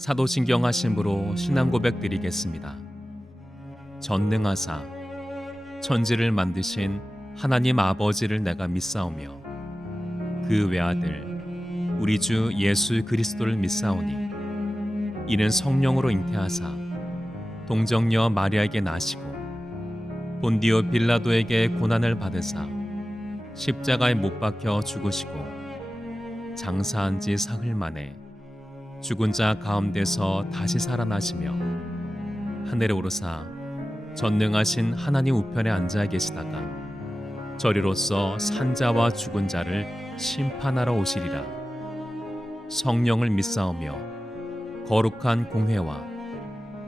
사도신경 하심으로 신앙 고백 드리겠습니다. 전능하사 천지를 만드신 하나님 아버지를 내가 믿사오며 그 외아들 우리 주 예수 그리스도를 믿사오니 이는 성령으로 잉태하사 동정녀 마리아에게 나시고 본디오 빌라도에게 고난을 받으사 십자가에 못 박혀 죽으시고 장사한 지 사흘 만에 죽은 자 가운데서 다시 살아나시며 하늘에 오르사 전능하신 하나님 우편에 앉아 계시다가 저리로서 산자와 죽은 자를 심판하러 오시리라. 성령을 믿사오며 거룩한 공회와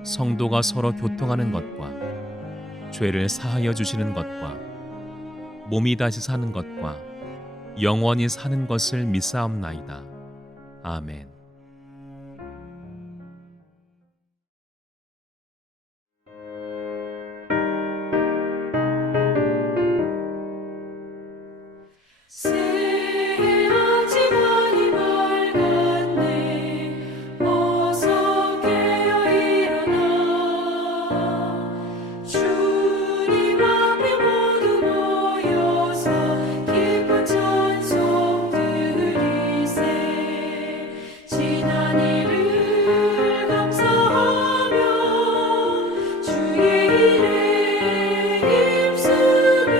성도가 서로 교통하는 것과 죄를 사하여 주시는 것과 몸이 다시 사는 것과 영원히 사는 것을 믿사옵나이다. 아멘. 새하지 많이 맑았네 어서 깨어 일어나 주님 앞에 모두 모여서 기쁜 찬송 드리세 지난 일을 감사하며 주의 일에 힘쓰며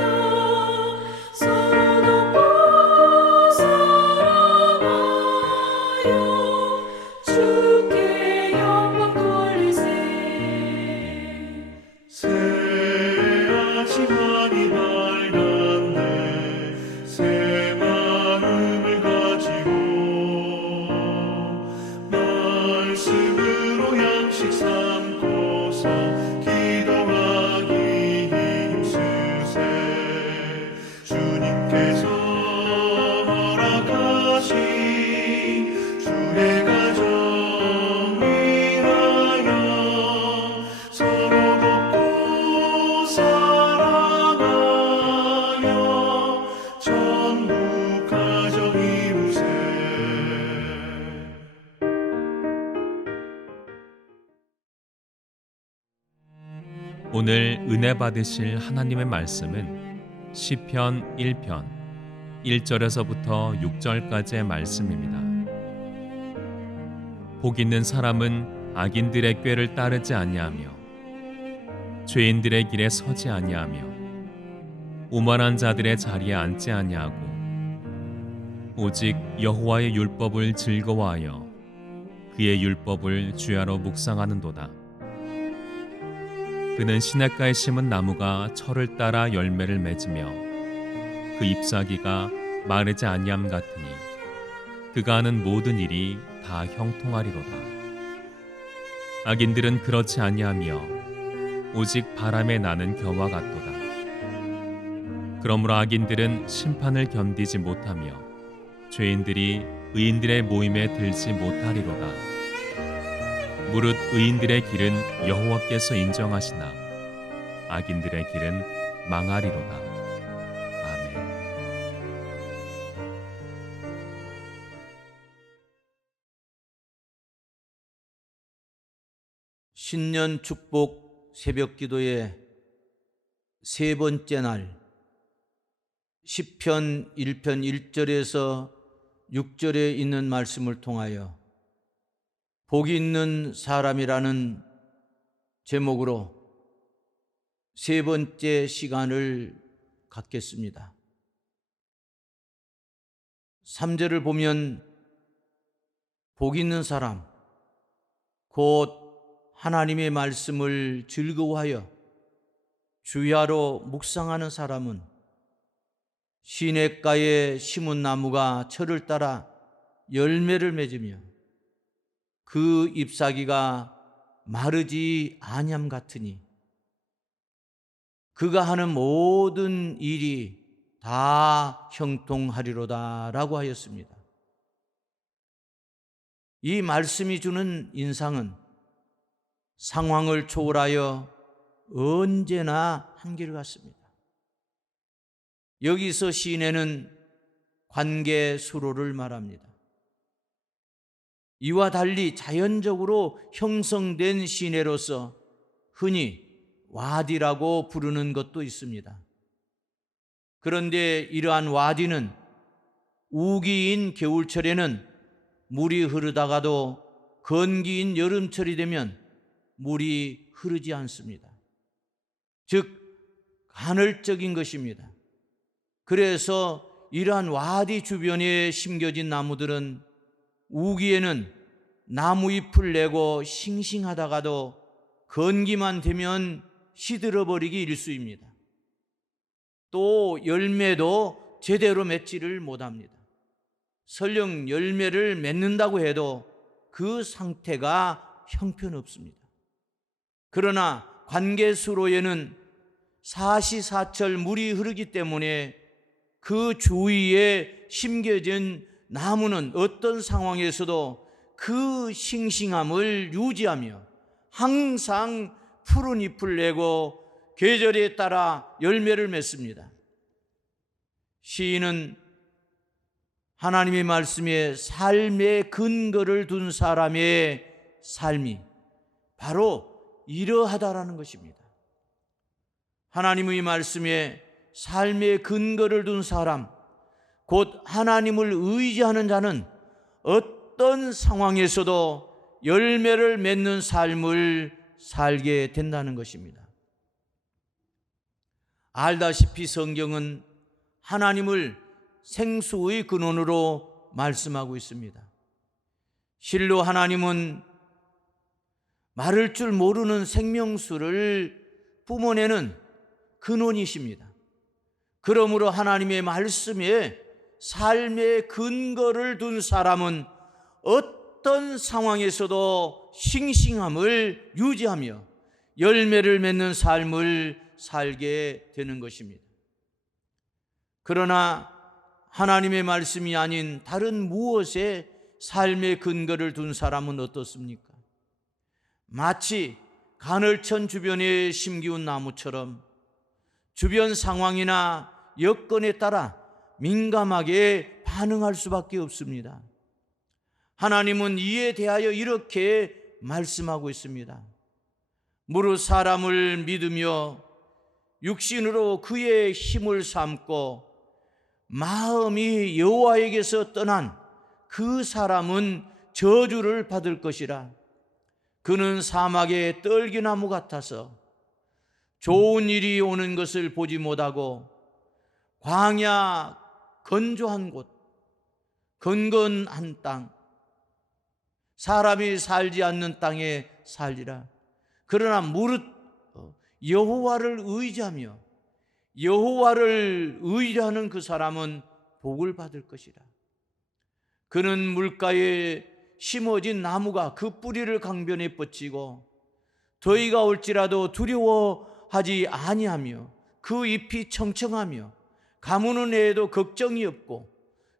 서로 돕고 사랑하여 주께 영광 돌리세 새하지 많이 밝았네 새 마음을 가지고 말씀으로 양식 삼고서 기도하기 힘쓰세 주님께서 허락하신 주의 가정 위하여 서로 돕고 사랑하여 천국 가정 이루세. 오늘 은혜 받으실 하나님의 말씀은 시편 1편 1절에서부터 6절까지의 말씀입니다. 복 있는 사람은 악인들의 꾀를 따르지 아니하며 죄인들의 길에 서지 아니하며 오만한 자들의 자리에 앉지 아니하고 오직 여호와의 율법을 즐거워하여 그의 율법을 주야로 묵상하는도다. 그는 시냇가에 심은 나무가 철을 따라 열매를 맺으며 그 잎사귀가 마르지 아니함 같으니 그가 하는 모든 일이 다 형통하리로다. 악인들은 그렇지 아니하며 오직 바람에 나는 겨와 같도다. 그러므로 악인들은 심판을 견디지 못하며 죄인들이 의인들의 모임에 들지 못하리로다. 무릇 의인들의 길은 여호와께서 인정하시나 악인들의 길은 망하리로다. 아멘. 신년 축복 새벽 기도의 세 번째 날 시편 1편 1절에서 6절에 있는 말씀을 통하여 복이 있는 사람이라는 제목으로 세 번째 시간을 갖겠습니다. 3절을 보면 복 있는 사람, 곧 하나님의 말씀을 즐거워하여 주야로 묵상하는 사람은 시냇가에 심은 나무가 철을 따라 열매를 맺으며 그 잎사귀가 마르지 아니함 같으니 그가 하는 모든 일이 다 형통하리로다 라고 하였습니다. 이 말씀이 주는 인상은 상황을 초월하여 언제나 한결같습니다. 여기서 시인에는 관계 수로를 말합니다. 이와 달리 자연적으로 형성된 시내로서 흔히 와디라고 부르는 것도 있습니다. 그런데 이러한 와디는 우기인 겨울철에는 물이 흐르다가도 건기인 여름철이 되면 물이 흐르지 않습니다. 즉 간헐적인 것입니다. 그래서 이러한 와디 주변에 심겨진 나무들은 우기에는 나무잎을 내고 싱싱하다가도 건기만 되면 시들어버리기 일쑤입니다. 또 열매도 제대로 맺지를 못합니다. 설령 열매를 맺는다고 해도 그 상태가 형편없습니다. 그러나 관계수로에는 사시사철 물이 흐르기 때문에 그 주위에 심겨진 나무는 어떤 상황에서도 그 싱싱함을 유지하며 항상 푸른 잎을 내고 계절에 따라 열매를 맺습니다. 시인은 하나님의 말씀에 삶의 근거를 둔 사람의 삶이 바로 이러하다라는 것입니다. 하나님의 말씀에 삶의 근거를 둔 사람, 곧 하나님을 의지하는 자는 어떤 상황에서도 열매를 맺는 삶을 살게 된다는 것입니다. 알다시피 성경은 하나님을 생수의 근원으로 말씀하고 있습니다. 실로 하나님은 마를 줄 모르는 생명수를 뿜어내는 근원이십니다. 그러므로 하나님의 말씀에 삶의 근거를 둔 사람은 어떤 상황에서도 싱싱함을 유지하며 열매를 맺는 삶을 살게 되는 것입니다. 그러나 하나님의 말씀이 아닌 다른 무엇에 삶의 근거를 둔 사람은 어떻습니까? 마치 간헐천 주변에 심기운 나무처럼 주변 상황이나 여건에 따라 민감하게 반응할 수밖에 없습니다. 하나님은 이에 대하여 이렇게 말씀하고 있습니다. 무릇 사람을 믿으며 육신으로 그의 힘을 삼고 마음이 여호와에게서 떠난 그 사람은 저주를 받을 것이라. 그는 사막의 떨기나무 같아서 좋은 일이 오는 것을 보지 못하고 광야 건조한 곳, 건건한 땅, 사람이 살지 않는 땅에 살리라. 그러나 무릇 여호와를 의지하며 여호와를 의지하는 그 사람은 복을 받을 것이라. 그는 물가에 심어진 나무가 그 뿌리를 강변에 뻗치고 더위가 올지라도 두려워하지 아니하며 그 잎이 청청하며 가무는 해에도 걱정이 없고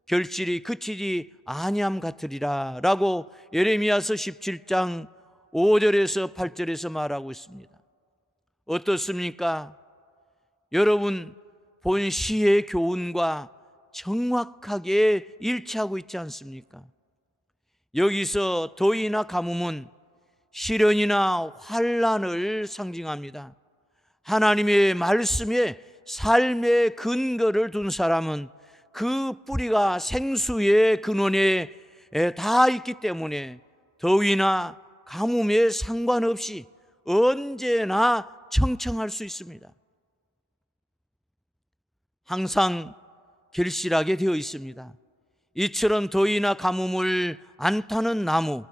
결실이 그치지 아니함 같으리라 라고 예레미야서 17장 5절에서 8절에서 말하고 있습니다. 어떻습니까? 여러분, 본 시의 교훈과 정확하게 일치하고 있지 않습니까? 여기서 더위나 가뭄은 시련이나 환난을 상징합니다. 하나님의 말씀에 삶의 근거를 둔 사람은 그 뿌리가 생수의 근원에 다 있기 때문에 더위나 가뭄에 상관없이 언제나 청청할 수 있습니다. 항상 결실하게 되어 있습니다. 이처럼 더위나 가뭄을 안 타는 나무,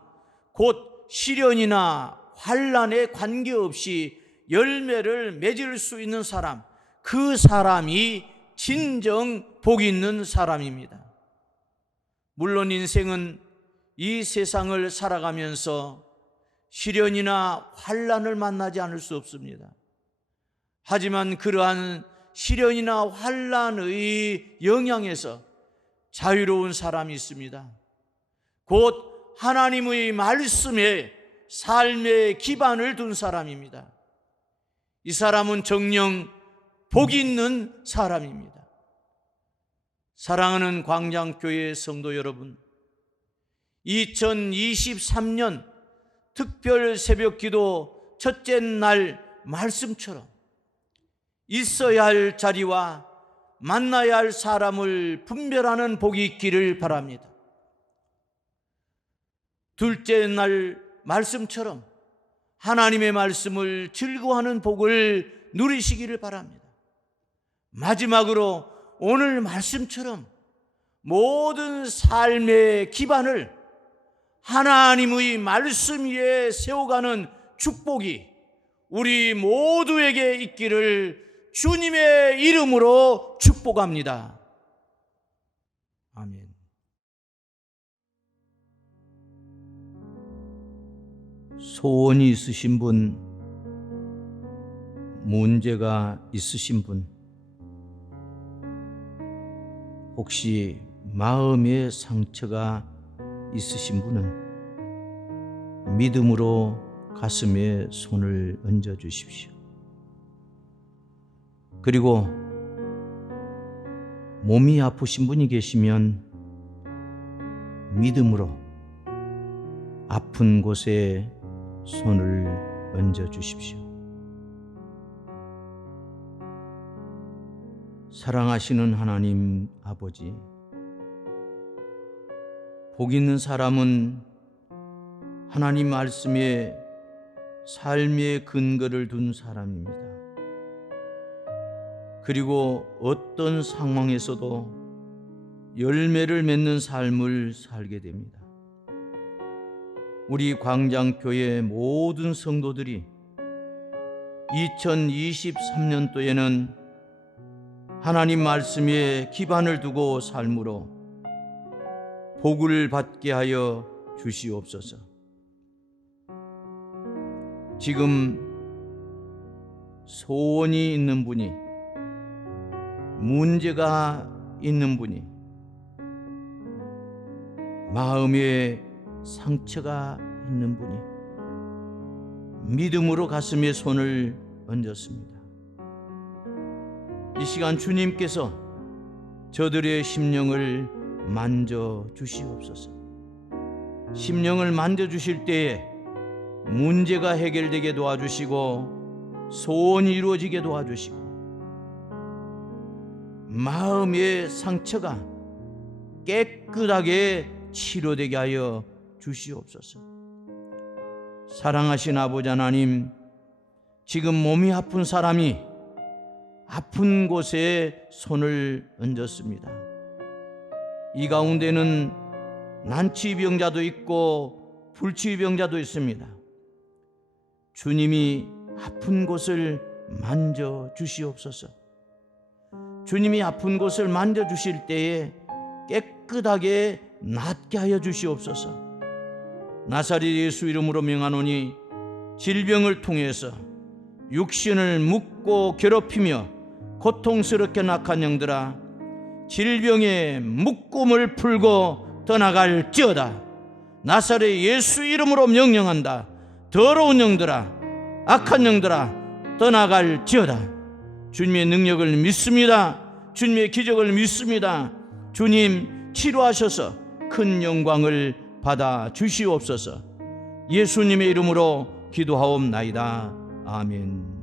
곧 시련이나 환난에 관계없이 열매를 맺을 수 있는 사람, 그 사람이 진정 복 있는 사람입니다. 물론 인생은 이 세상을 살아가면서 시련이나 환난을 만나지 않을 수 없습니다. 하지만 그러한 시련이나 환난의 영향에서 자유로운 사람이 있습니다. 곧 하나님의 말씀에 삶의 기반을 둔 사람입니다. 이 사람은 정녕 복 있는 사람입니다. 사랑하는 광장교회 성도 여러분, 2023년 특별 새벽기도 첫째 날 말씀처럼 있어야 할 자리와 만나야 할 사람을 분별하는 복이 있기를 바랍니다. 둘째 날 말씀처럼 하나님의 말씀을 즐거워하는 복을 누리시기를 바랍니다. 마지막으로 오늘 말씀처럼 모든 삶의 기반을 하나님의 말씀 위에 세워가는 축복이 우리 모두에게 있기를 주님의 이름으로 축복합니다. 아멘. 소원이 있으신 분, 문제가 있으신 분, 혹시 마음의 상처가 있으신 분은 믿음으로 가슴에 손을 얹어 주십시오. 그리고 몸이 아프신 분이 계시면 믿음으로 아픈 곳에 손을 얹어 주십시오. 사랑하시는 하나님 아버지, 복 있는 사람은 하나님 말씀에 삶의 근거를 둔 사람입니다. 그리고 어떤 상황에서도 열매를 맺는 삶을 살게 됩니다. 우리 광장교회 모든 성도들이 2023년도에는 하나님 말씀에 기반을 두고 삶으로 복을 받게 하여 주시옵소서. 지금 소원이 있는 분이, 문제가 있는 분이, 마음에 상처가 있는 분이 믿음으로 가슴에 손을 얹었습니다. 이 시간 주님께서 저들의 심령을 만져 주시옵소서. 심령을 만져 주실 때에 문제가 해결되게 도와주시고 소원이 이루어지게 도와주시고 마음의 상처가 깨끗하게 치료되게 하여 주시옵소서. 사랑하신 아버지 하나님, 지금 몸이 아픈 사람이 아픈 곳에 손을 얹었습니다. 이 가운데는 난치병자도 있고 불치병자도 있습니다. 주님이 아픈 곳을 만져 주시옵소서. 주님이 아픈 곳을 만져 주실 때에 깨끗하게 낫게 하여 주시옵소서. 나사렛 예수 이름으로 명하노니 질병을 통해서 육신을 묶고 괴롭히며 고통스럽게 낙한 영들아, 질병의 묶음을 풀고 떠나갈지어다. 나사렛 예수 이름으로 명령한다. 더러운 영들아, 악한 영들아, 떠나갈지어다. 주님의 능력을 믿습니다. 주님의 기적을 믿습니다. 주님 치료하셔서 큰 영광을 받아 주시옵소서. 예수님의 이름으로 기도하옵나이다. 아멘.